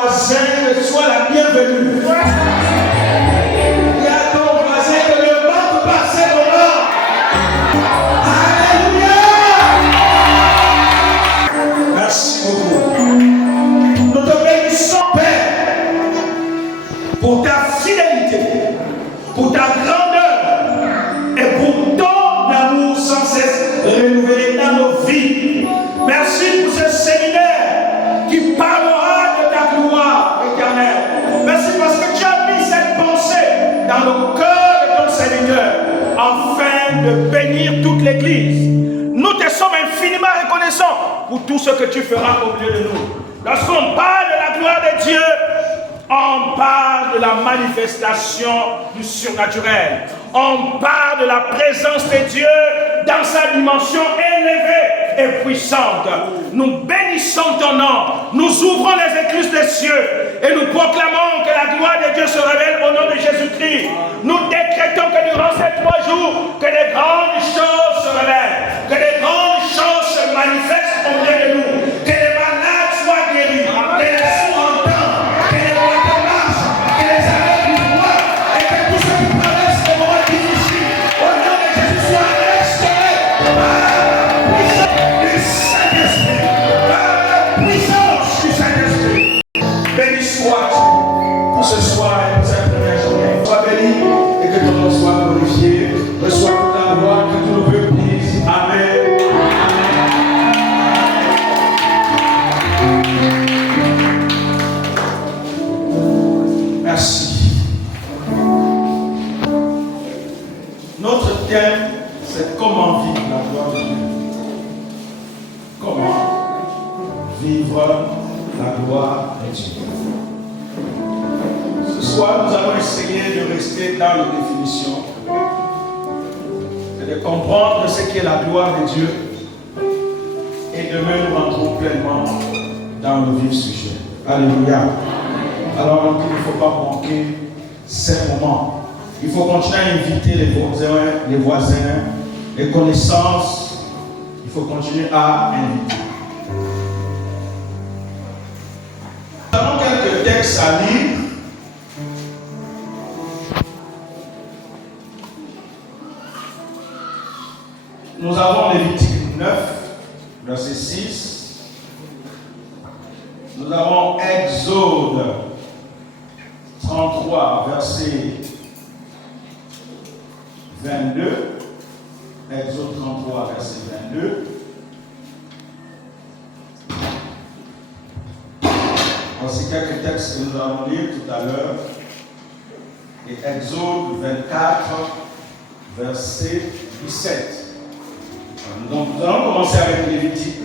voisin, sois la bienvenue. Et à ton voisin que ne manque pas ces moments. Alléluia. Merci beaucoup. Nous te bénissons, Père, pour ta fidélité, pour ta grandeur et pour ton amour sans cesse renouvelé dans nos vies. Merci pour ce séminaire qui parlera de ta gloire éternelle. Merci parce que tu as mis cette pensée dans le cœur de ton serviteur afin de bénir toute l'Église. Nous te sommes infiniment reconnaissants pour tout ce que tu feras au milieu de nous. Lorsqu'on parle de la gloire de Dieu, on parle de la manifestation du surnaturel. On parle de la présence de Dieu dans sa dimension élevée et puissante. Nous bénissons ton nom. Nous ouvrons les écluses des cieux et nous proclamons que la gloire de Dieu se révèle au nom de Jésus-Christ. Nous décrétons que durant ces 3 jours, que les grandes choses se révèlent, que les grandes choses se manifestent au milieu de nous, que les malades soient guéris, que les sourds entendent, que les boiteux marchent, que les aveugles voient et que tous ceux qui traversent des moments difficiles, au nom de Jésus, soient restaurés par la puissance du Saint-Esprit. Par la puissance du Saint-Esprit. Béni sois-tu pour ce soir et pour cette première journée. Sois béni et que ton nom soit glorifié. Reçois toute la gloire que tout le peuple dise. Amen. Merci. Notre thème, c'est comment vivre la gloire de Dieu. Comment vivre la gloire de Dieu. Ce soir, nous allons essayer de rester dans les définitions et de comprendre ce qu'est la gloire de Dieu. Et demain, nous rentrons pleinement dans le vif sujet. Alléluia. Alors, donc, il ne faut pas manquer ces moments. Il faut continuer à inviter les voisins, les connaissances. Il faut continuer à inviter. Nous avons quelques textes à lire. Nous avons Lévitique 9, verset 6. Nous avons Exode 33, verset 22. Exode 33, verset 22. Voici quelques textes que nous allons lire tout à l'heure. Et Exode 24, verset 17. Donc nous allons commencer avec Lévitique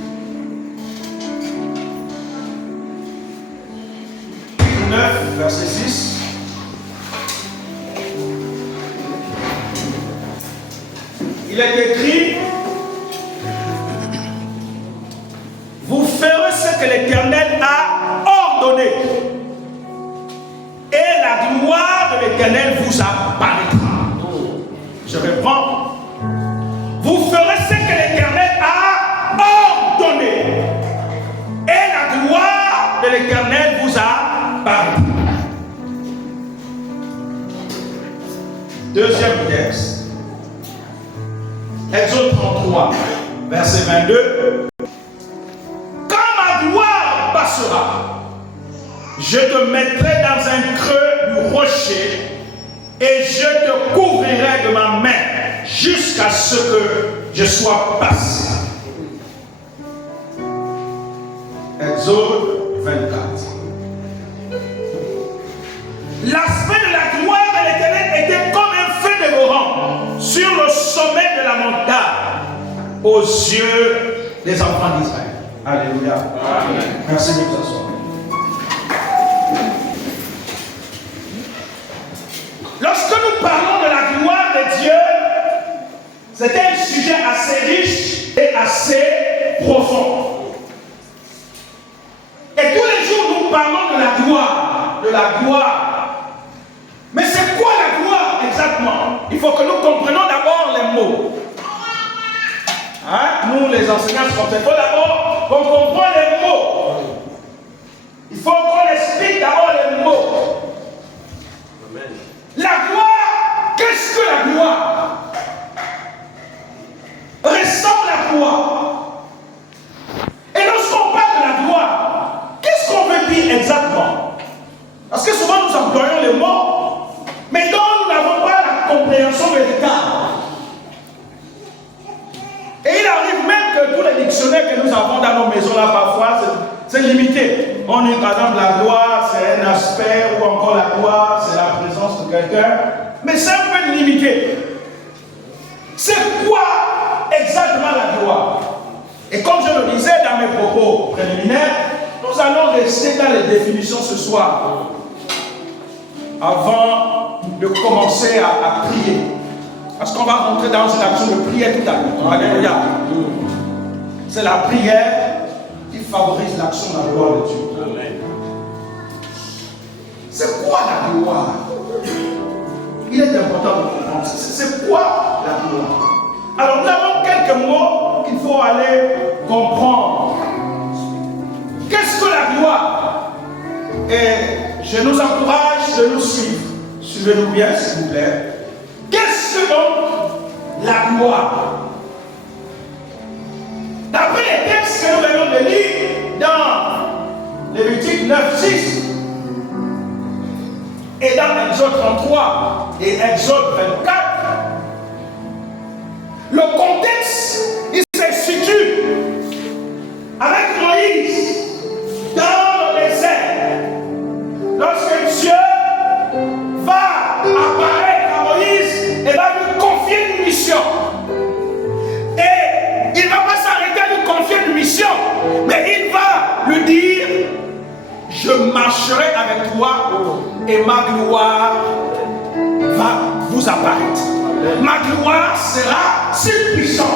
9, verset 6. Il est écrit: vous ferez ce que l'Éternel a ordonné, et la gloire de l'Éternel vous apparaîtra. Je reprends. Vous ferez ce que l'Éternel a ordonné, et la gloire de l'Éternel vous apparaîtra. Deuxième texte. Exode 33, verset 22. Quand ma gloire passera, je te mettrai dans un creux du rocher et je te couvrirai de ma main jusqu'à ce que je sois passé. Exode 24. L'aspect de la gloire de l'Éternel était comme un feu dévorant sur le sommet de la montagne aux yeux des enfants d'Israël. Alléluia. Amen. Merci de vous asseoir. Lorsque nous parlons de la gloire de Dieu, c'est un sujet assez riche et assez profond. Et tous les jours, nous parlons de la gloire, de la gloire. Mais c'est quoi la gloire exactement? Il faut que nous comprenions d'abord les mots. Hein? Nous, les enseignants, il faut d'abord qu'on comprenne les mots. Il faut qu'on explique La gloire, qu'est-ce que la gloire? Ressemble à quoi? Et lorsqu'on parle de la gloire, qu'est-ce qu'on veut dire exactement? Parce que souvent nous employons les mots, mais dont nous n'avons pas la compréhension véritable. Et il arrive même que tous les dictionnaires que nous avons dans nos maisons là parfois, c'est limité. On dit par exemple la gloire, c'est un aspect, ou encore la gloire, c'est la présence de quelqu'un. Mais c'est un peu limité. C'est quoi exactement la gloire? Et comme je le disais dans mes propos préliminaires, nous allons rester dans les définitions ce soir, avant de commencer à prier. Parce qu'on va rentrer dans une action de prière tout à l'heure. Alléluia. C'est la prière qui favorise l'action de la gloire de Dieu. C'est quoi la gloire? Il est important de comprendre. C'est quoi la gloire? Alors nous avons quelques mots qu'il faut aller comprendre. Qu'est-ce que la gloire? Et je nous encourage de nous suivre. Suivez-nous bien, s'il vous plaît. Qu'est-ce que donc la gloire? D'après les textes que nous venons de lire dans Lévitique 9:6 et dans Exode 33 et Exode 24, le contexte, il se situe avec Moïse dans le désert. Lorsque Dieu va apparaître à Moïse et va lui confier une mission. Et il ne va pas s'arrêter à lui confier une mission, mais il va lui dire: je marcherai avec toi et ma gloire va vous apparaître. Ma gloire sera si puissante.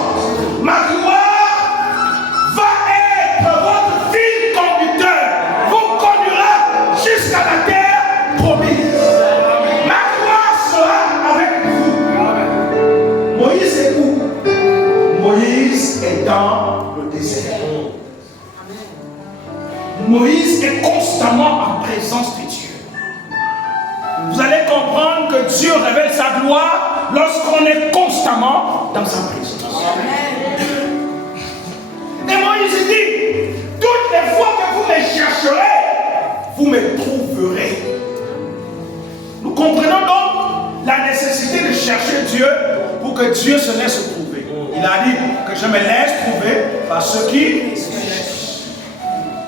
Ma gloire va être votre fil conducteur. Vous conduira jusqu'à la terre promise. Ma gloire sera avec vous. Moïse est où? Moïse est dans le désert. Moïse est constamment en présence de Dieu. Vous allez comprendre que Dieu révèle sa gloire lorsqu'on est constamment dans sa présence. Et Moïse dit: toutes les fois que vous me chercherez, vous me trouverez. Nous comprenons donc la nécessité de chercher Dieu pour que Dieu se laisse trouver. Il a dit que je me laisse trouver par ceux qui...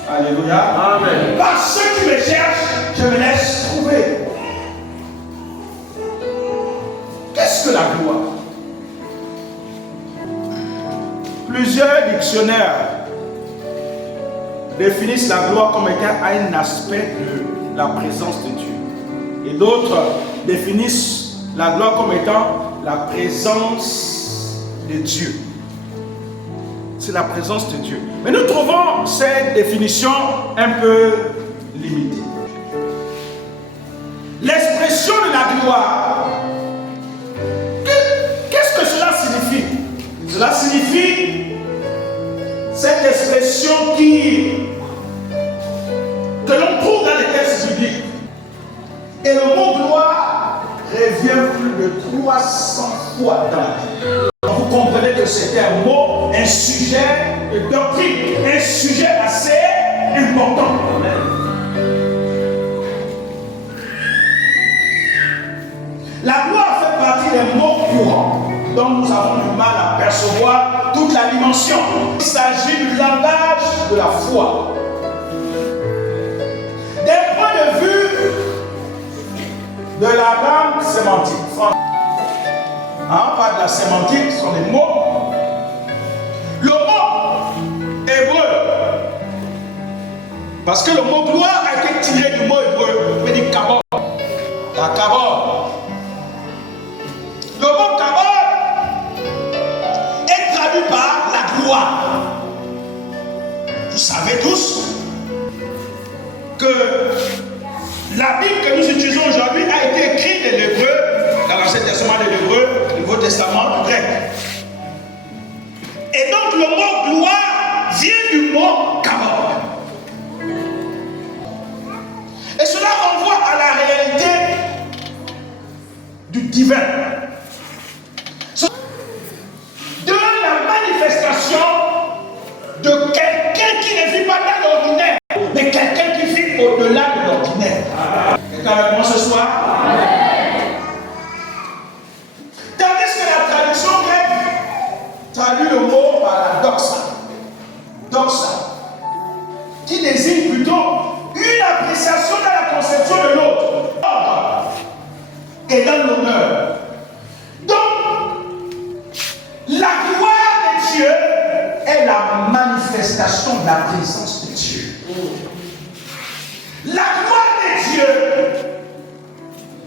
Alléluia. Amen. Par ceux qui me cherchent, je me laisse trouver. Qu'est-ce que la gloire? Plusieurs dictionnaires définissent la gloire comme étant un aspect de la présence de Dieu. Et d'autres définissent la gloire comme étant la présence de Dieu. C'est la présence de Dieu. Mais nous trouvons cette définition un peu limitée. L'expression de la gloire, qu'est-ce que cela signifie? Cela signifie cette expression que l'on trouve dans les textes bibliques. Et le mot gloire revient plus de 300 fois dans la Bible. Vous comprenez que c'était un mot, un sujet de doctrine, un sujet assez important. La gloire fait partie des mots courants dont nous avons du mal à percevoir toute la dimension. Il s'agit du langage de la foi. D'un point de vue de la langue sémantique. On parle de la sémantique, ce sont des mots. Le mot hébreu, parce que le mot gloire a été tiré du mot hébreu, on dit kabod. La kabod. Le mot kabod est traduit par la gloire. Vous savez tous que la Bible que nous utilisons aujourd'hui a été écrite de l'hébreu, dans l'Ancien Testament de l'hébreu, le Nouveau Testament du grec. Et donc le mot gloire vient du mot kabod. Et cela renvoie à la réalité divin. De la manifestation de quelqu'un qui ne vit pas dans l'ordinaire, mais quelqu'un qui vit au-delà de l'ordinaire. Quelqu'un avec moi ce soir? Tandis que la traduction grecque traduit le mot par la doxa. Doxa, qui désigne plutôt une appréciation dans la conception de l'autre et dans l'honneur. Donc, la gloire de Dieu est la manifestation de la présence de Dieu. La gloire de Dieu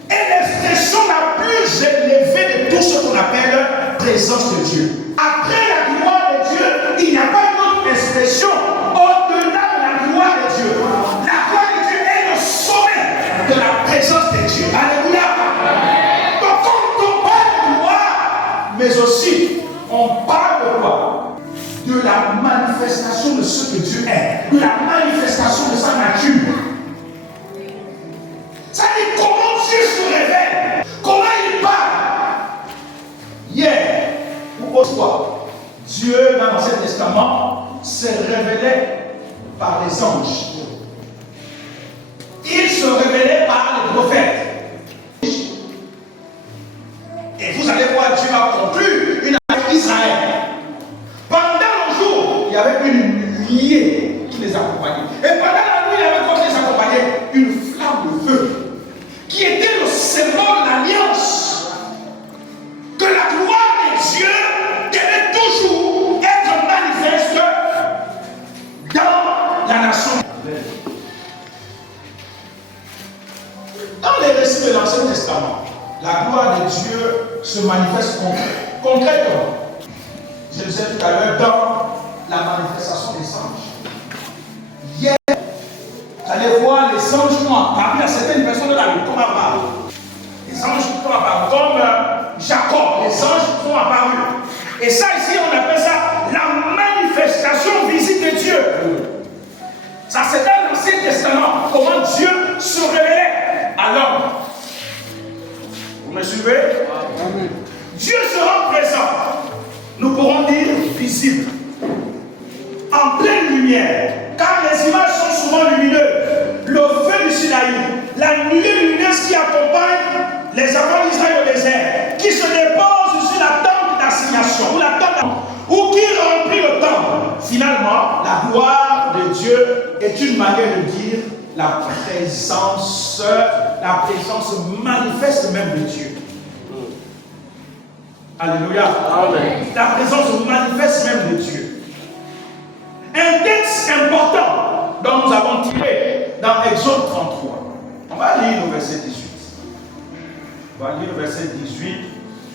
est l'expression la plus élevée de tout ce qu'on appelle présence de Dieu. Après la gloire de Dieu, il n'y a pas une autre expression au-delà de la gloire de Dieu. La gloire de Dieu est le sommet de la présence de Dieu. Alléluia. Donc quand on parle de gloire, mais aussi on parle de quoi? De la manifestation de ce que Dieu est, de la manifestation de sa nature. Ça dit comment Dieu se révèle, comment il parle. Hier, ou autrefois, Dieu dans l'Ancien Testament s'est révélé par les anges. Il se révélait par les prophètes. Et vous allez voir, Dieu a conclu une avec Israël. Pendant le jour, il y avait une nuée qui les accompagnait. Et pendant la nuit, il y avait quoi qui les accompagnait? Une flamme de feu, qui était le symbole de l'alliance. Que la gloire de Dieu devait toujours être manifeste dans la nation. Dans les récits de l'Ancien Testament, la gloire de Dieu se manifeste concrètement. Je le disais tout à l'heure, dans la manifestation des anges. Hier, vous allez voir les anges qui ont apparu à certaines personnes de la vie, comme Abraham. Les anges qui ont apparu, comme Jacob, les anges qui ont apparu. Et ça, ici, on appelle ça la manifestation visible de Dieu. Ça, c'est dans l'Ancien Testament, comment Dieu se révélait à l'homme. Vous me suivez? Amen. Dieu se rend présent. Nous pourrons dire visible, en pleine lumière, car les images sont souvent lumineuses. Le feu du Sinaï, la nuée lumineuse qui accompagne les enfants d'Israël au désert, qui se dépose sur la tente d'assignation, ou la tente, ou qui remplit le temple. Finalement, la gloire de Dieu est une manière de dire la présence manifeste même de Dieu. Alléluia. Amen. La présence manifeste même de Dieu. Un texte important dont nous avons tiré dans Exode 33. On va lire le verset 18. On va lire le verset 18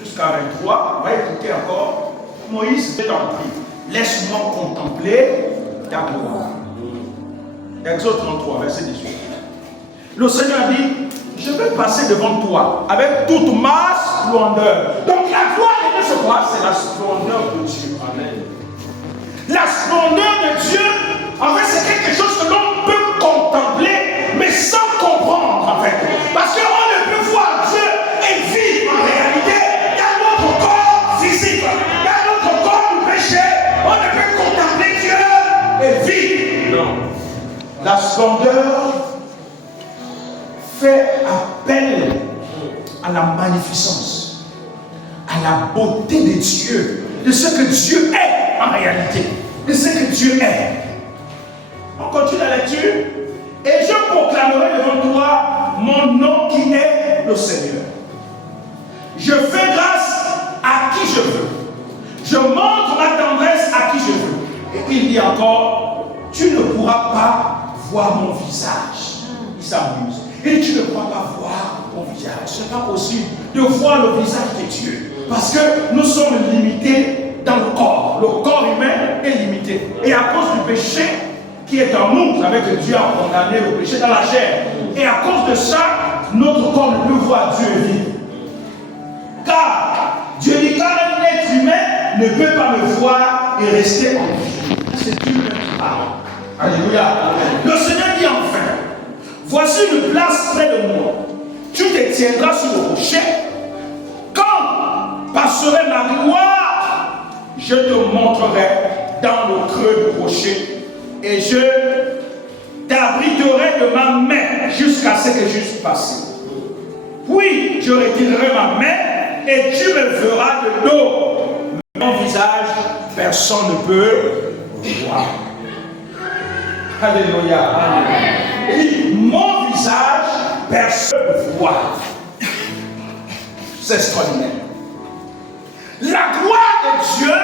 jusqu'à 23. On va écouter encore. Moïse est en prière. Laisse-moi contempler ta gloire. Exode 33, verset 18. Le Seigneur dit, je vais passer devant toi avec toute ma splendeur. Donc la gloire de Dieu, c'est la splendeur de Dieu. Amen. La splendeur de Dieu, en fait, c'est quelque chose que l'on peut contempler, mais sans comprendre, en fait. Parce qu'on ne peut voir Dieu et vivre en réalité dans notre corps physique, dans notre corps du péché. On ne peut contempler Dieu et vivre. Non. La splendeur fait appel à la magnificence, à la beauté de Dieu, de ce que Dieu est en réalité, de ce que Dieu est. On continue la lecture. Et je proclamerai devant toi mon nom qui est le Seigneur. Je fais grâce à qui je veux. Je montre ma tendresse à qui je veux. Et puis il dit encore, tu ne pourras pas voir mon visage. Il s'amuse. Et tu ne pourras pas voir mon visage. Ce n'est pas possible de voir le visage de Dieu. Parce que nous sommes limités dans le corps. Le corps humain est limité. Et à cause du péché qui est en nous, vous savez que Dieu a condamné le péché dans la chair. Et à cause de ça, notre corps ne peut voir Dieu vivre. Car Dieu dit, car un être humain ne peut pas me voir et rester en vie. C'est Dieu qui parle. Alléluia. Le Seigneur dit enfin, voici une place près de moi. Tu te tiendras sur le rocher passerai ma gloire, je te montrerai dans le creux du rocher et je t'abriterai de ma main jusqu'à ce que je suis passé. Puis je retirerai ma main et tu me verras de dos. Mon visage, personne ne peut voir. Alléluia. Et mon visage, personne ne peut voir. C'est extraordinaire. La gloire de Dieu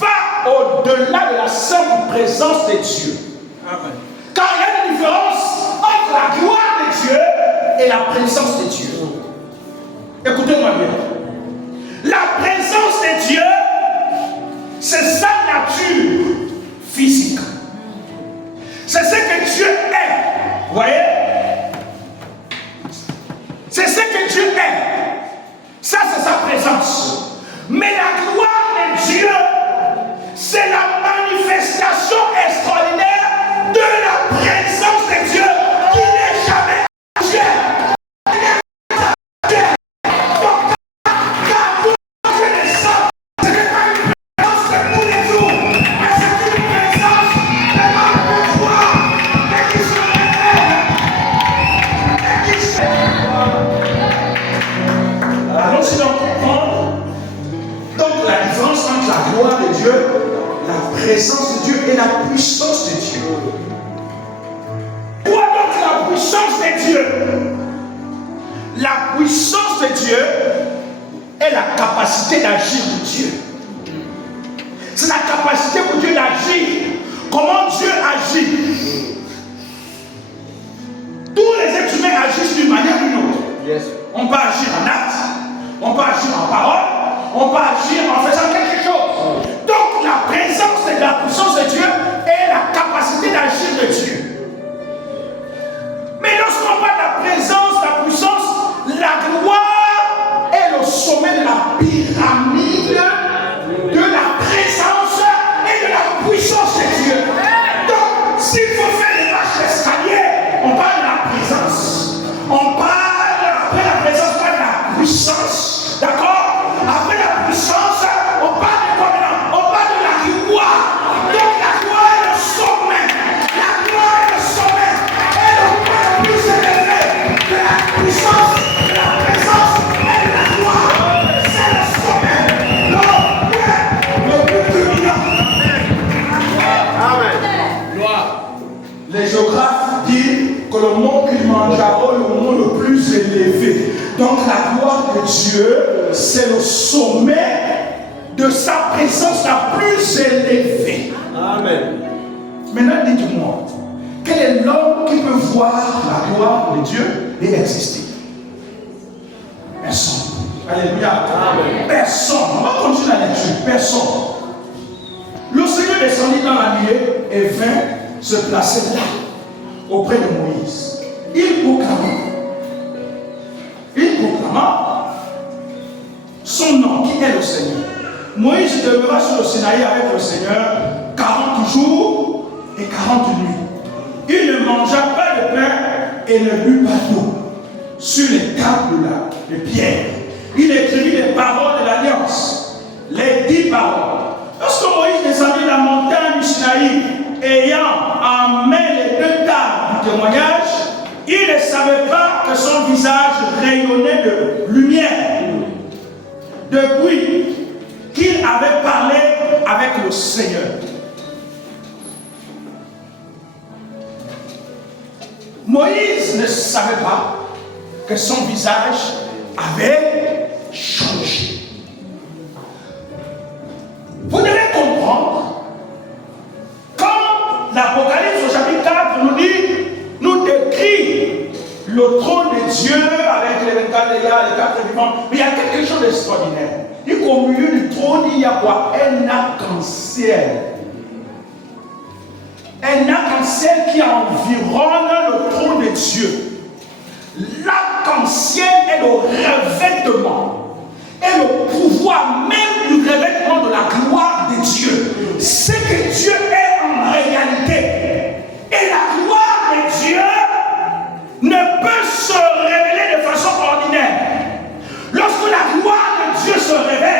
va au-delà de la simple présence de Dieu. Amen. Car il y a une différence entre la gloire de Dieu et la présence de Dieu. Écoutez-moi bien. La présence de Dieu, c'est sa nature physique. C'est ce que Dieu est. Vous voyez? C'est ce que Dieu est. Ça, c'est sa présence. Mais la gloire de Dieu, c'est la manifestation extraordinaire de la présence de Dieu qui n'est jamais Dieu. La présence de Dieu et la puissance de Dieu. Quoi donc la puissance de Dieu? La puissance de Dieu est la capacité d'agir de Dieu. C'est la capacité pour Dieu d'agir. Comment Dieu agit? Tous les êtres humains agissent d'une manière ou d'une autre. Yes. On peut agir en acte, on peut agir en parole, on peut agir en faisant quelque chose. Donc la présence de la puissance de Dieu est la capacité d'agir de Dieu. Mais lorsqu'on parle de la présence, de la puissance, la gloire est le sommet de la pyramide de la présence et de la puissance de Dieu. Donc s'il faut faire des marches d'escalier, on parle de la présence. On parle, après la présence, on parle de la puissance. D'accord? Après la puissance, on parle de quoi maintenant? On parle de la gloire. Donc la gloire est le sommet. La gloire est le sommet. Et le point le plus élevé de la puissance, de la présence et de la gloire, c'est le sommet. Le point le plus culminant. Amen. Gloire. Les géographes disent que le mont Kilimanjaro est le mont le plus élevé. Donc la gloire de Dieu, c'est le sommet de sa présence la plus élevée. Amen. Maintenant dites-moi, quel est l'homme qui peut voir la gloire de Dieu et exister? Personne. Alléluia. Amen. Personne. On va continuer la lecture. Personne. Le Seigneur descendit dans la nuée et vint se placer là, auprès de Moïse. Il proclama son nom, qui est le Seigneur. Moïse demeura sur le Sinaï avec le Seigneur 40 jours et 40 nuits. Il ne mangea pas de pain et ne but pas d'eau. Sur les tables de pierre, il écrivit les paroles de l'Alliance, les 10 paroles. Lorsque Moïse descendit la montagne du Sinaï, ayant en main les 2 tables du témoignage, il ne savait pas que son visage rayonnait de lumière. Depuis qu'il avait parlé avec le Seigneur. Moïse ne savait pas que son visage avait changé. Vous devez comprendre, quand l'Apocalypse au chapitre 4 nous décrit le trône de Dieu avec les 24 vieillards, les 4 vivants, mais il y a quelque chose d'extraordinaire. Et qu'au milieu du trône, il y a quoi? Un arc-en-ciel. Un arc-en-ciel qui environne le trône de Dieu. L'arc-en-ciel est le revêtement et le pouvoir même du revêtement de la gloire de Dieu. Ce que Dieu est en réalité. Et la gloire de Dieu ne peut se révéler de façon ordinaire. Lorsque la gloire de Dieu se révèle,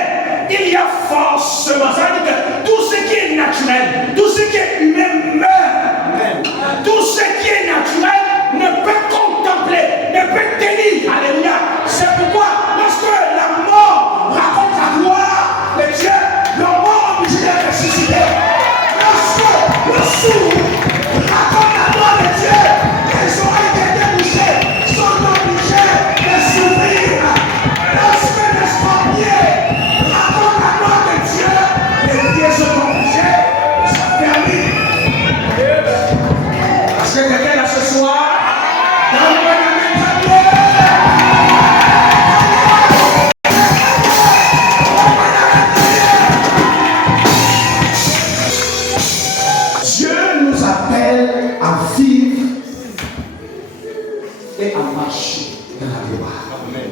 et à marcher dans la gloire. Amen.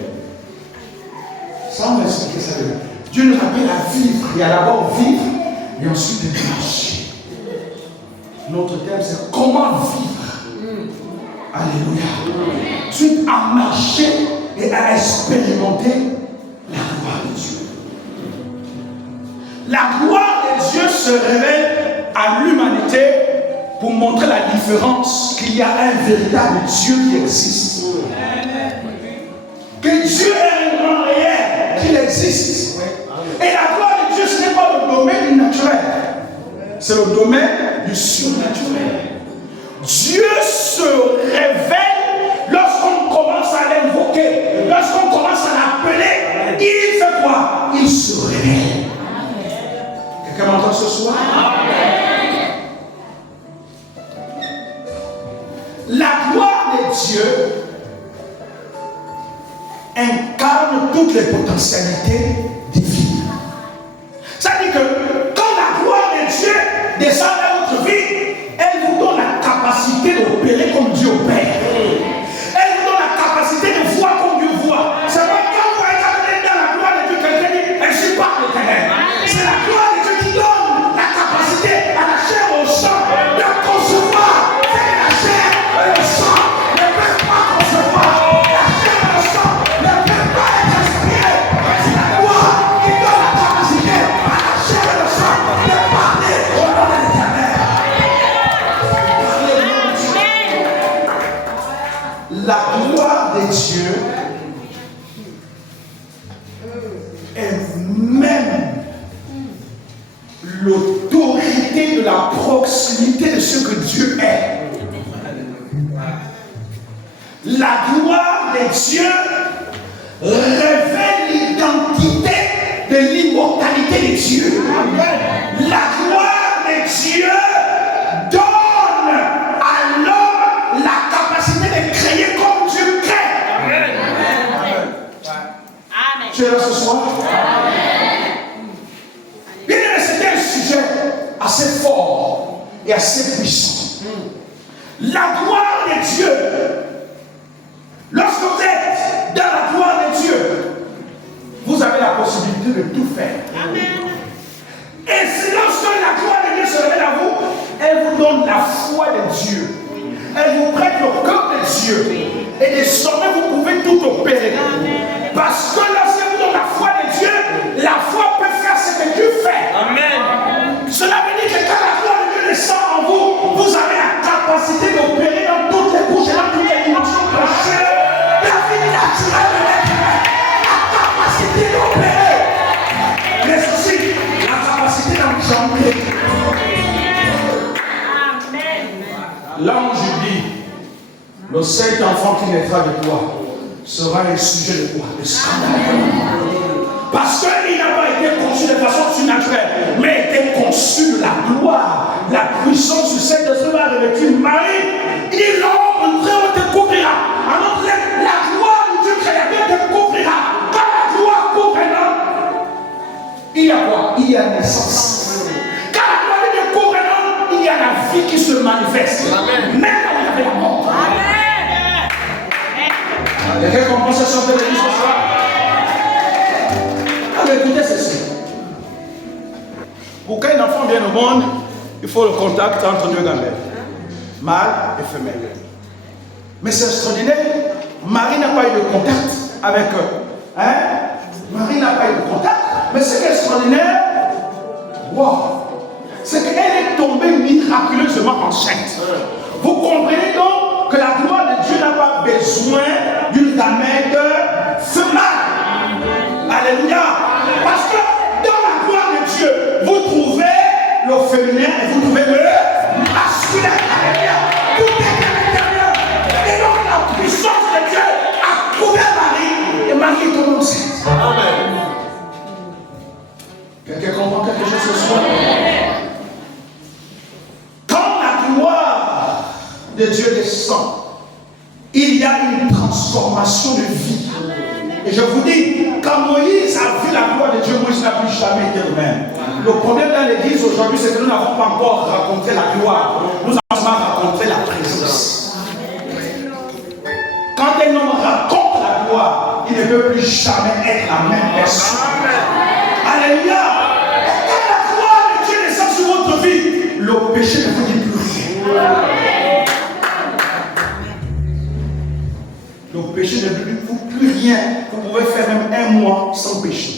Ça, on va expliquer ça. Dieu nous appelle à vivre. Il y a d'abord vivre et ensuite marcher. Notre thème, c'est comment vivre. Alléluia. Ensuite, à marcher et à expérimenter la gloire de Dieu. La gloire de Dieu se révèle à l'humanité pour montrer la différence qu'il y a un véritable Dieu qui existe. Que Dieu est réellement réel, qu'il existe. Et la gloire de Dieu, ce n'est pas le domaine du naturel. C'est le domaine du surnaturel. Dieu se révèle lorsqu'on commence à l'invoquer, lorsqu'on commence à l'appeler. Il fait quoi? Il se révèle. Quelqu'un m'entend ce soir? La gloire de Dieu incarne toutes les potentialités divines. Ça dit que quand la gloire de Dieu descend dans votre vie, elle vous donne la capacité d'opérer comme Dieu opère. Elle vous donne la capacité de voir comme Dieu voit. C'est pas quand vous êtes dans la gloire de Dieu, quelqu'un dit, je suis pas l'éternel. C'est la gloire de Dieu qui donne la capacité à la chair au sang de concevoir. C'est la chair et le sang ne peuvent pas concevoir. La chair et le sang ne peuvent pas être inspirés. C'est la gloire qui donne la capacité à la chair et le sang de parler au nom de l'éternel. La gloire de Dieu est même l'autorité de la proximité de ce que Dieu est. La gloire de Dieu révèle l'identité de l'immortalité de Dieu. La gloire de Dieu donne à l'homme la capacité de créer comme Dieu crée. Amen. Tu es là ce soir? Bien aimé, c'était un sujet assez fort et assez puissant. La gloire de Dieu. Lorsque vous êtes dans la gloire de Dieu, vous avez la possibilité de tout faire. Amen. Et si lorsque la gloire de Dieu se révèle à vous, elle vous donne la foi de Dieu. Elle vous prête le cœur de Dieu. Et désormais, vous pouvez tout opérer. Amen. Parce que lorsque vous donne la foi de Dieu, la foi peut faire ce que Dieu fait. Amen. Cela veut dire que quand la gloire de Dieu descend en vous, vous avez la capacité d'opérer dans toutes les bouches et dans toutes les dimensions prochaines. La vie naturelle de l'être humain. La capacité d'opérer. Mais aussi, la capacité d'engendrer. L'ange dit, le seul enfant qui naîtra de toi sera un sujet de quoi? De scandale. Parce qu'il n'a pas été conçu de façon surnaturelle, mais été conçu de la gloire, la puissance du Saint-Esprit va revêtir Marie. Il dit, l'homme te couvrira. Alors la gloire de Dieu créateur te couvrira. Quand la gloire couvre un homme, il y a quoi? Il y a naissance. Quand la gloire de Dieu couvre un homme, il y a la vie qui se manifeste. Amen. Même là où il y avait la mort. Amen. Il y a quelqu'un qui comprend cette chanter de l'Église ce soir? Alors écoutez ceci. Pour qu'un enfant vienne au monde, il faut le contact entre deux gamelles, mâle et femelle. Mais c'est extraordinaire. Marie n'a pas eu de contact avec eux. Marie n'a pas eu de contact. Mais ce qui est extraordinaire, wow, c'est qu'elle est tombée miraculeusement enceinte. Vous comprenez donc que la gloire de Dieu n'a pas besoin d'une gamète femelle. Alléluia. Parce que dans la gloire de Dieu, vous trouvez le féminin et vous trouvez le masculin. Alléluia. Tout est à l'intérieur. Et donc la puissance de Dieu a couvert Marie et Marie est tombée enceinte. Amen. Quelqu'un comprend quelque chose ce soir? Quand la gloire de Dieu descend, il y a une transformation de vie. Et je vous dis, quand Moïse a vu la gloire de Dieu, Moïse n'a plus jamais été le même. Le problème dans l'église aujourd'hui, c'est que nous n'avons pas encore rencontré la gloire. Nous avons rencontré la présence. Quand lorsqu'un homme raconte la gloire, il ne peut plus jamais être la même personne. Alléluia. Et quand la gloire de Dieu descend sur votre vie, le péché ne vous dit plus rien. Le péché ne vous dit plus rien. Vous pouvez faire même un mois sans péché.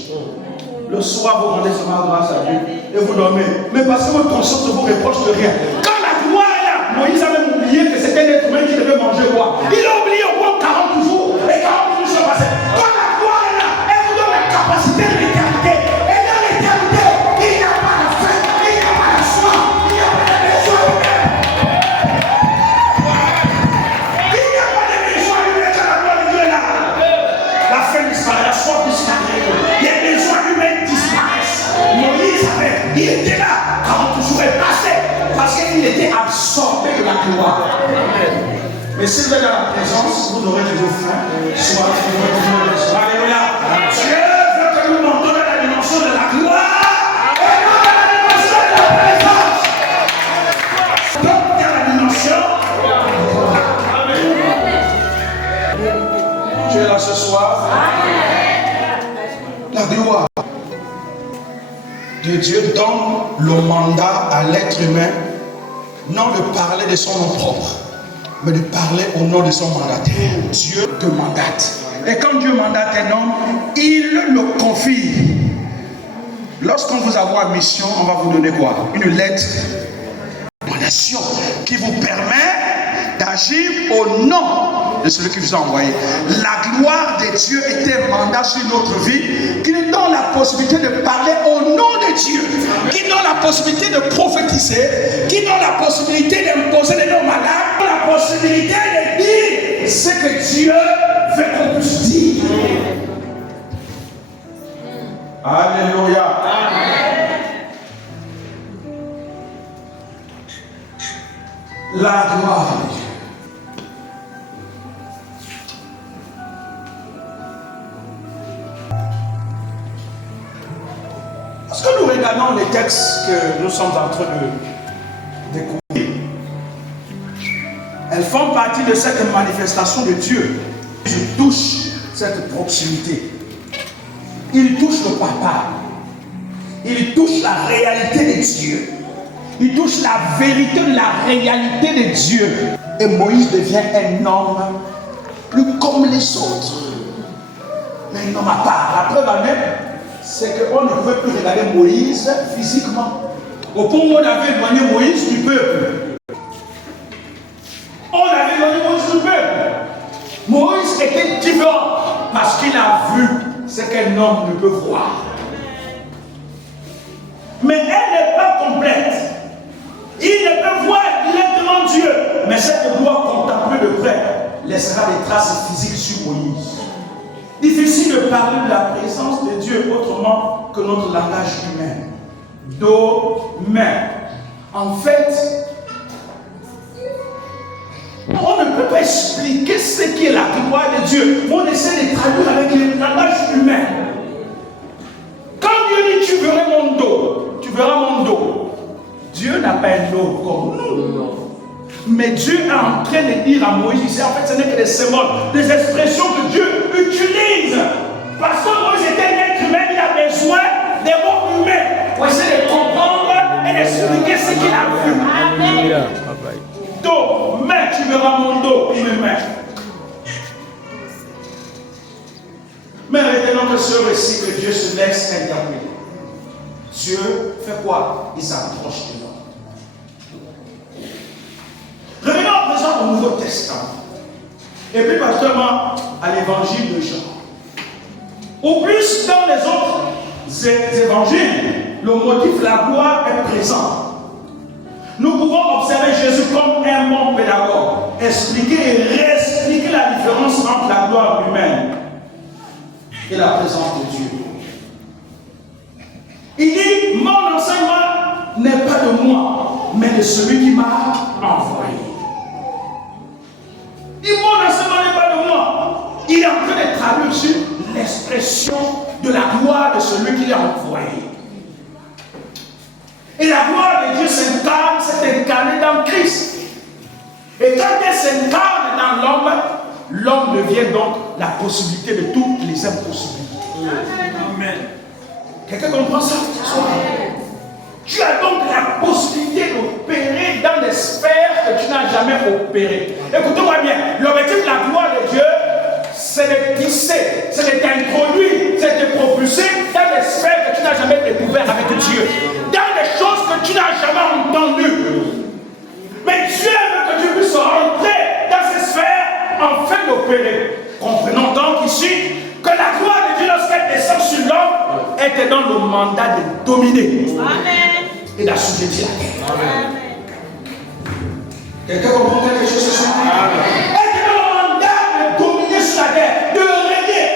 Le soir, vous rendez seulement grâce à Dieu et vous dormez. Mais parce que votre conscience ne vous reproche de rien. Quand la gloire est là, Moïse a même oublié que c'était un être humain qui devait manger quoi. Il a oublié au moins 40 jours. Et 40 jours sont passés. Quand la gloire est là, elle vous donne la capacité de l'éternité. Et dans l'éternité, il n'y a pas de faim, il n'y a pas de soif, il n'y a pas de besoin humain. Il n'y a pas de besoin humain quand la gloire de Dieu est là. La faim disparaît, la soif disparaît. Les besoins humains disparaissent. Moïse il était là, 40 jours est passé, parce qu'il était absorbé de la gloire. Mais si vous êtes dans la présence, vous aurez toujours faim. Soit vous aurez toujours besoin. Alléluia. Dieu veut que nous montons dans la dimension de la gloire et non dans la dimension de la présence. Donc, dans la dimension. Tu es là ce soir. La gloire de Dieu donne le mandat à l'être humain, non de parler de son nom propre, mais de parler au nom de son mandataire. Dieu te mandate. Et quand Dieu mandate un homme, il le confie. Lorsqu'on vous envoie en mission, on va vous donner quoi? Une lettre de mandation qui vous permet d'agir au nom de celui qui vous a envoyé. La gloire de Dieu est un mandat sur notre vie qui nous donne la possibilité de parler au nom de Dieu, qui donne la possibilité de prophétiser, qui donne la possibilité d'imposer les noms malades, la possibilité de dire ce que Dieu veut qu'on puisse dire. Alléluia. La gloire de Dieu. Lorsque nous regardons les textes que nous sommes en train de découvrir, elles font partie de cette manifestation de Dieu. Je touche cette proximité. Il touche le papa. Il touche la réalité de Dieu. Il touche la vérité de la réalité de Dieu. Et Moïse devient un homme plus comme les autres. Mais un homme à part. La preuve même, c'est qu'on ne pouvait plus regarder Moïse physiquement. Au point où on avait éloigné Moïse du peuple. On avait éloigné Moïse du peuple. Moïse était différent parce qu'il a vu ce qu'un homme ne peut voir. Mais elle n'est pas complète. Il ne peut voir directement Dieu. Mais cette gloire contemplée de près laissera des traces physiques sur Moïse. Difficile de parler de la présence de Dieu autrement que notre langage humain. Dos, main. En fait, on ne peut pas expliquer ce qu'est la gloire de Dieu. On essaie de traduire avec le langage humain. Quand Dieu dit tu verras mon dos, tu verras mon dos. Dieu n'a pas un dos comme nous. Mais Dieu est en train de dire à Moïse, ici, en fait, ce n'est que des symboles, des expressions que Dieu utilise. Parce que Moïse était un être humain, il a besoin des mots humains pour essayer de comprendre et d'expliquer ce qu'il a vu. Amen. Dos, main, tu verras mon dos, il me met. Mais retenons que ce récit que Dieu se laisse interpréter. Dieu fait quoi? Il s'approche de nous. Revenons à présent au Nouveau Testament. Et plus particulièrement à l'évangile de Jean. Au plus, dans les autres évangiles, le motif la gloire est présent. Nous pouvons observer Jésus comme un bon pédagogue, expliquer et réexpliquer la différence entre la gloire humaine et la présence de Dieu. Il dit, mon enseignement n'est pas de moi, mais de celui qui m'a envoyé. Il dit, mon enseignement n'est pas de moi. Il est en train de traduire sur l'expression de la gloire de celui qui l'a envoyé. Et la gloire de Dieu s'incarne, s'est incarnée dans Christ. Et quand elle s'incarne dans l'homme, l'homme devient donc la possibilité de toutes les impossibilités. Amen. Quelqu'un comprend ça ce soir? Tu as donc la possibilité d'opérer dans des sphères que tu n'as jamais opérées. Écoutez-moi bien, l'objectif de la gloire de Dieu, c'est de tisser, c'est de t'introduire, c'est de te propulser dans des sphères que tu n'as jamais découvertes avec Dieu, dans des choses que tu n'as jamais entendues. Mais Dieu veut que tu puisses rentrer dans ces sphères afin d'opérer. Comprenons donc ici que la gloire de Dieu, lorsqu'elle descend sur l'homme, elle te donne le mandat de dominer. Amen. Et d'assujettir la terre. Amen. Quelqu'un comprend quelque chose ce soir? Elle te donne le mandat de dominer sur la terre, de régner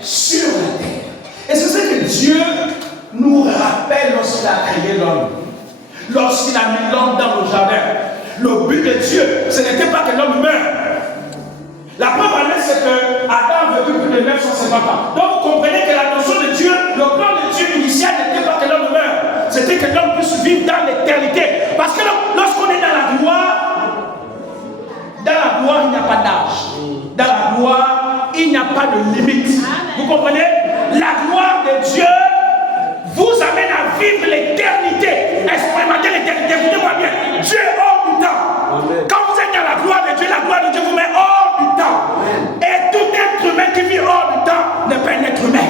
sur la terre. Et c'est ce que Dieu nous rappelle lorsqu'il a créé l'homme. Lorsqu'il a mis l'homme dans le jardin. Le but de Dieu, ce n'était pas que l'homme meure. La preuve en est, c'est que Adam a vécu plus de 950 ans. Donc vous comprenez que la notion de Dieu, le plan de Dieu initial n'était pas que l'homme meure. C'était que l'homme puisse vivre dans l'éternité. Parce que lorsqu'on est dans la gloire, il n'y a pas d'âge. Dans la gloire, il n'y a pas de limite. Vous comprenez? La gloire de Dieu vous amène à vivre l'éternité. Expérimenter l'éternité. Écoutez-moi bien. Dieu est hors du temps. Amen. Quand vous êtes dans la gloire de Dieu vous met hors du temps. Amen. Et tout être humain qui vit hors du temps n'est pas un être humain.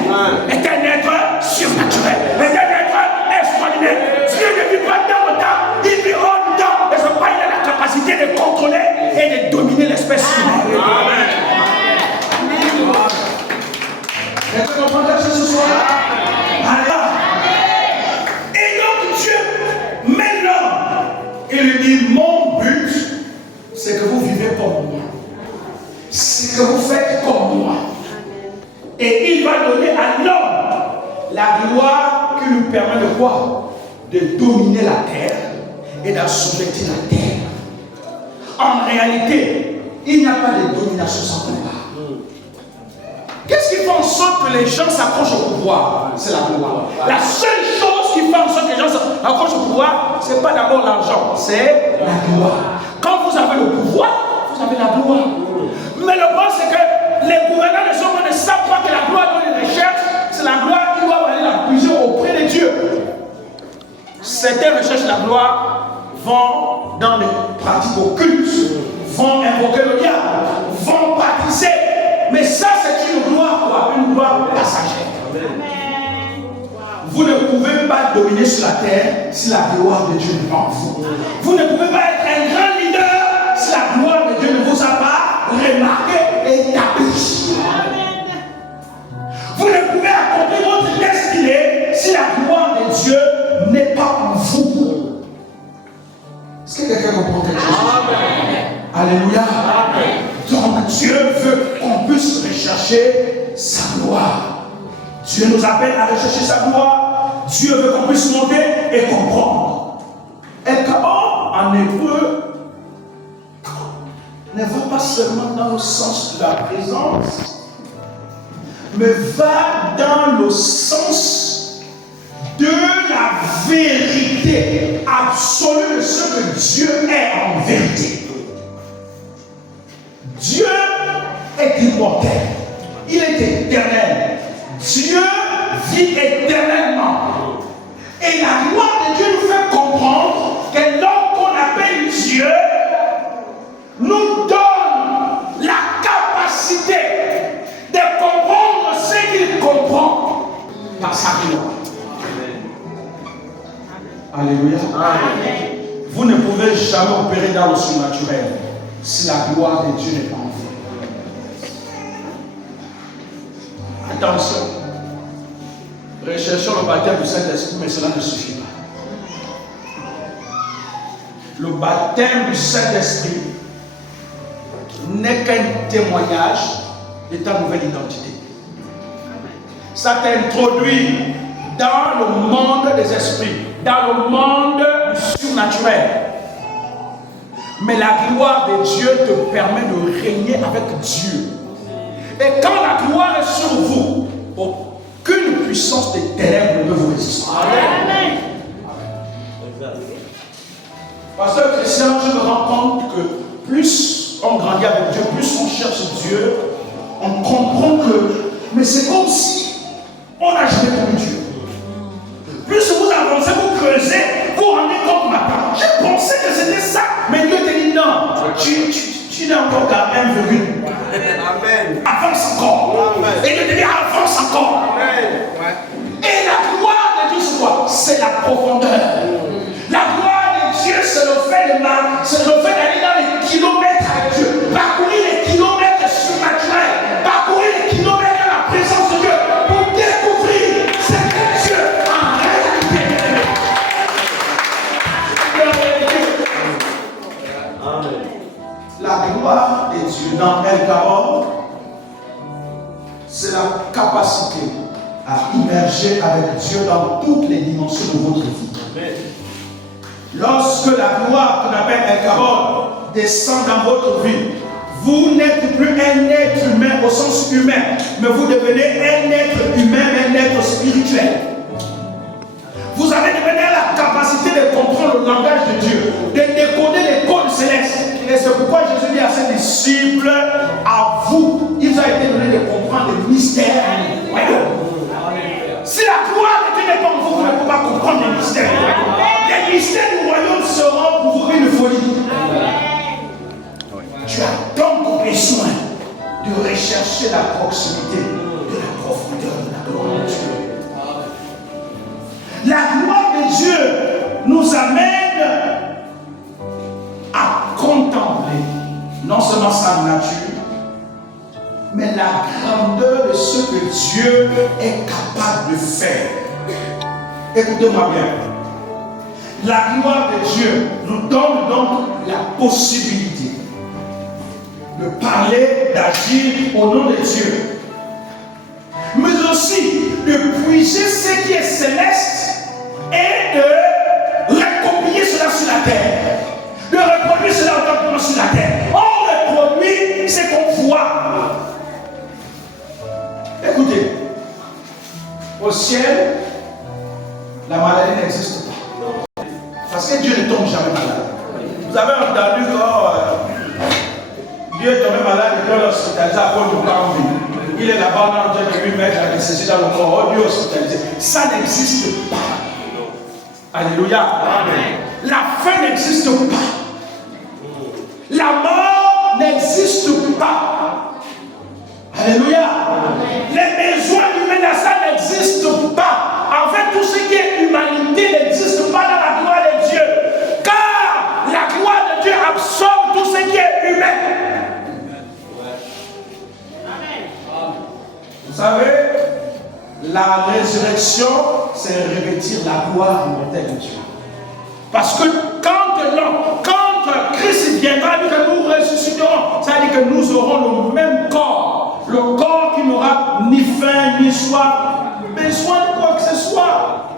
Est un être surnaturel. Est un être extraordinaire. Dieu ne vit pas dans le temps. Il vit hors du temps. Et ce n'est pas il a la capacité de contrôler et de dominer l'espèce humaine. Amen. Est-ce que vous comprenez ce soir? Amen. Il lui dit, mon but, c'est que vous vivez comme moi. C'est que vous faites comme moi. Et il va donner à l'homme la gloire qui lui permet de quoi? De dominer la terre et d'assujettir la terre. En réalité, il n'y a pas de domination sans pouvoir. Qu'est-ce qui fait en sorte que les gens s'accrochent au pouvoir? C'est la gloire. La seule chose qui fait en sorte que les gens s'accrochent au pouvoir, ce n'est pas d'abord l'argent, c'est la gloire. Quand vous avez le pouvoir, vous avez la gloire. Mais le problème, c'est que les gouvernants de ce monde ne savent pas que la gloire dont ils recherchent, c'est la gloire qu'ils doivent aller la puiser auprès de Dieu. Certains recherchent la gloire, vont dans les pratiques occultes, vont invoquer le diable, vont baptiser. Mais ça, c'est une gloire, quoi, une gloire passagère. Amen. Vous ne pouvez pas dominer sur la terre si la gloire de Dieu n'est pas en vous. Vous ne pouvez pas être un grand leader si la gloire de Dieu ne vous a pas remarqué et établi. Vous ne pouvez accomplir votre destinée si la gloire de Dieu n'est pas en vous. Est-ce que quelqu'un comprend quelque chose? Amen. Alléluia. Amen. Donc Dieu veut qu'on puisse rechercher sa gloire. Dieu nous appelle à rechercher sa gloire. Dieu veut qu'on puisse monter et comprendre. Et comment en hébreu ne va pas seulement dans le sens de la présence, mais va dans le sens de la vérité absolue de ce que Dieu est en vérité. Dieu est immortel. Il est éternel. Dieu vit éternellement. Et la gloire de Dieu nous fait comprendre que l'homme qu'on appelle Dieu nous donne la capacité de comprendre ce qu'il comprend par sa gloire. Alléluia. Amen. Vous ne pouvez jamais opérer dans le surnaturel si la gloire de Dieu n'est pas en vous. Attention. Recherchons le baptême du Saint-Esprit, mais cela ne suffit pas. Le baptême du Saint-Esprit n'est qu'un témoignage de ta nouvelle identité. Ça t'introduit dans le monde des esprits, dans le monde du surnaturel. Mais la gloire de Dieu te permet de régner avec Dieu. Et quand la gloire est sur vous, aucune puissance des ténèbres ne peut vous résister. Amen. Pasteur Christian, je me rends compte que plus on grandit avec Dieu, plus on cherche Dieu. Dieu, on comprend que, mais c'est comme si on n'a jamais connu Dieu. Plus vous avancez, vous creusez, vous rendez compte maintenant. J'ai pensé que c'était ça, mais Dieu te dit non, tu n'es encore qu'à 1 virgule. Amen. Avance encore. Amen. Et Dieu te dit avance encore. Amen. Et la gloire de Dieu, c'est quoi? C'est la profondeur. La gloire de Dieu, c'est le fait d'aller dans les kilomètres avec Dieu, parcourir les kilomètres surnaturels, parcourir les kilomètres dans la présence de Dieu pour découvrir ce que Dieu en réalité. La gloire de Dieu dans El Caron, c'est la capacité à immerger avec Dieu dans toutes les dimensions de votre vie. Lorsque la gloire qu'on appelle El Caron descend dans votre vie, vous n'êtes plus un être humain au sens humain, mais vous devenez un être humain, un être spirituel. Vous avez devenu la capacité de comprendre le langage de Dieu, de décoder les codes célestes. Et c'est pourquoi Jésus dit à ses disciples, à vous, il a été donné de comprendre les mystères. Si la gloire de Dieu n'est pas en vous, vous ne pouvez pas comprendre les mystères. Les mystères du royaume seront pour vous une folie. Tu as donc besoin de rechercher la proximité de la profondeur de la gloire de Dieu. La gloire de Dieu nous amène à contempler non seulement sa nature, mais la grandeur de ce que Dieu est capable de faire. Écoutez-moi bien. La gloire de Dieu nous donne donc la possibilité de parler, d'agir au nom de Dieu, mais aussi de puiser ce qui est céleste et de recopier cela sur la terre, de reproduire cela autant sur la terre. On reproduit ce qu'on voit. Écoutez, au ciel, la maladie n'existe pas. Parce que Dieu ne tombe jamais malade. Vous avez entendu que Dieu est tombé malade et qu'on l'a hospitalisé à cause du camp. Il est là-bas dans le 8 mètres avec ceci dans le corps. Dieu est hospitalisé. Ça n'existe pas. Alléluia. Amen. La fin n'existe pas. La mort n'existe pas. Alléluia. Amen. Les besoins humains, ça n'existe pas. En fait, tout ce qui est humanité n'existe pas dans la gloire de Dieu. Car la gloire de Dieu absorbe tout ce qui est humain. Amen. Vous savez, la résurrection, c'est revêtir la gloire immortelle de Dieu. Parce que quand Christ viendra, dit que nous ressusciterons, ça veut dire que nous aurons le même corps. Le corps qui n'aura ni faim, ni soif, besoin de quoi que ce soit.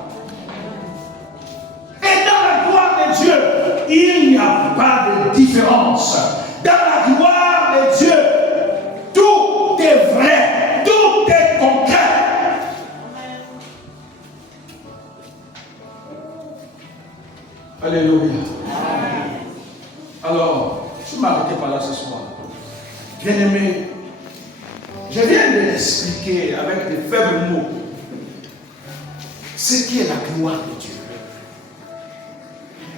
Et dans la gloire de Dieu, il n'y a pas de différence. Dans la gloire de Dieu, tout est vrai, tout est concret. Alléluia. Alors, je m'arrêtais pas là ce soir. Bien-aimé, je viens de l'expliquer avec des faibles mots. Ce qui est la gloire de Dieu.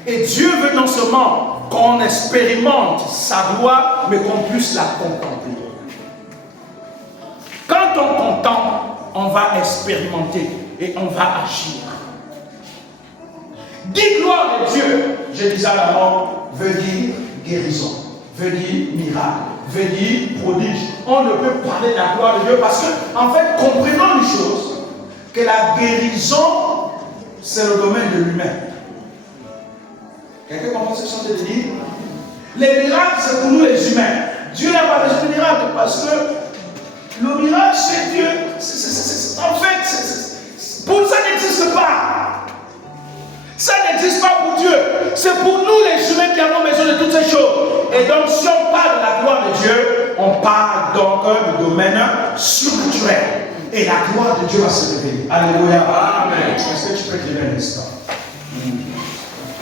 Et Dieu veut non seulement qu'on expérimente sa gloire, mais qu'on puisse la contempler. Quand on contemple, on va expérimenter et on va agir. Dit gloire de Dieu, je disais à la mort, veut dire guérison, veut dire miracle, veut dire prodige. On ne peut parler de la gloire de Dieu parce que, en fait, comprenons une chose, que la guérison, c'est le domaine de l'humain. Quelqu'un comprend ce que je suis en train de dire? Les miracles, c'est pour nous les humains. Dieu n'a pas besoin de miracles parce que le miracle, c'est Dieu. En fait, pour ça n'existe pas. Ça n'existe pas pour Dieu. C'est pour nous les humains qui avons besoin de toutes ces choses. Et donc, si on parle de la gloire de Dieu, on parle donc du domaine surnaturel. Et la gloire de Dieu va se révéler. Alléluia. Amen. Est-ce que tu peux te lever un instant?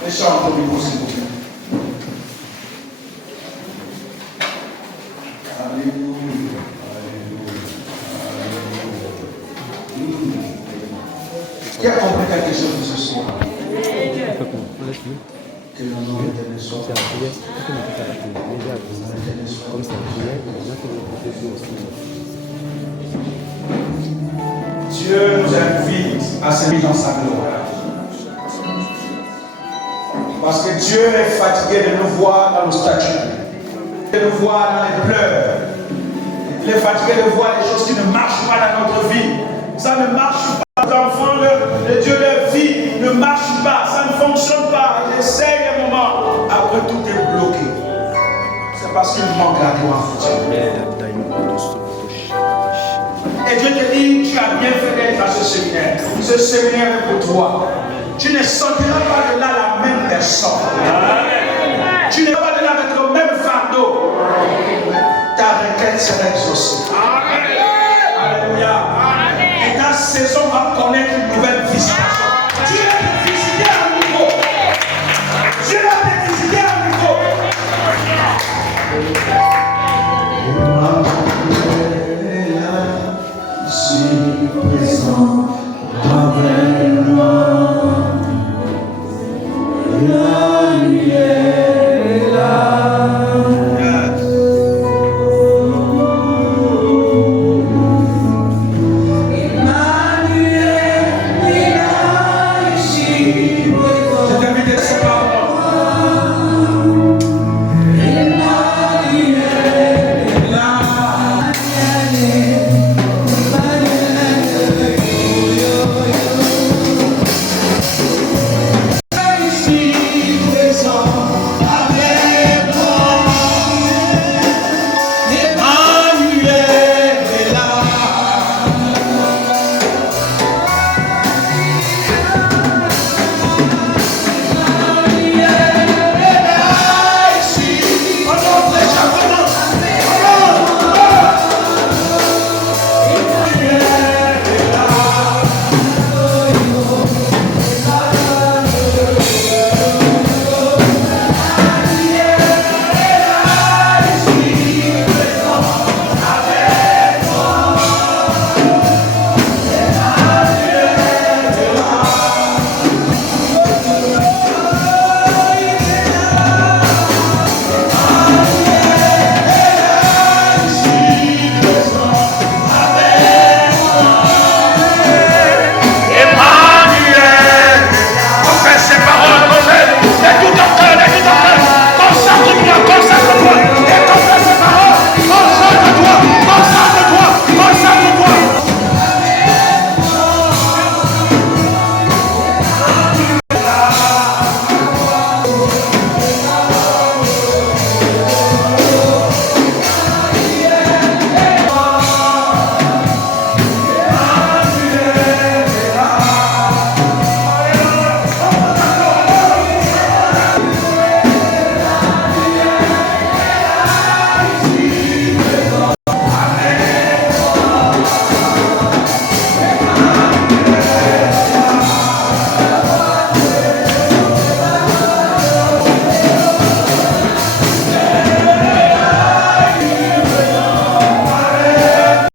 Les chants au niveau, s'il vous plaît. Alléluia. Qui a compris quelque chose de ce soir? Que le nom de l'Éternel soit Dieu nous invite à se mettre dans sa gloire. Parce que Dieu est fatigué de nous voir dans nos statuts, de nous voir dans les pleurs. Il est fatigué de voir les choses qui ne marchent pas dans notre vie. Ça ne marche pas. Les enfants, le Dieu leur vie ne marche pas. Ça ne fonctionne pas. Ils essayent un moment. Après, tout est bloqué. C'est parce qu'il manque la gloire de Dieu. Et Dieu te dit, tu as bien fait d'être à ce séminaire. Ce séminaire est pour toi. Tu ne sortiras pas de là la même personne. Tu n'es pas de là avec le même fardeau. Ta requête sera exaucée.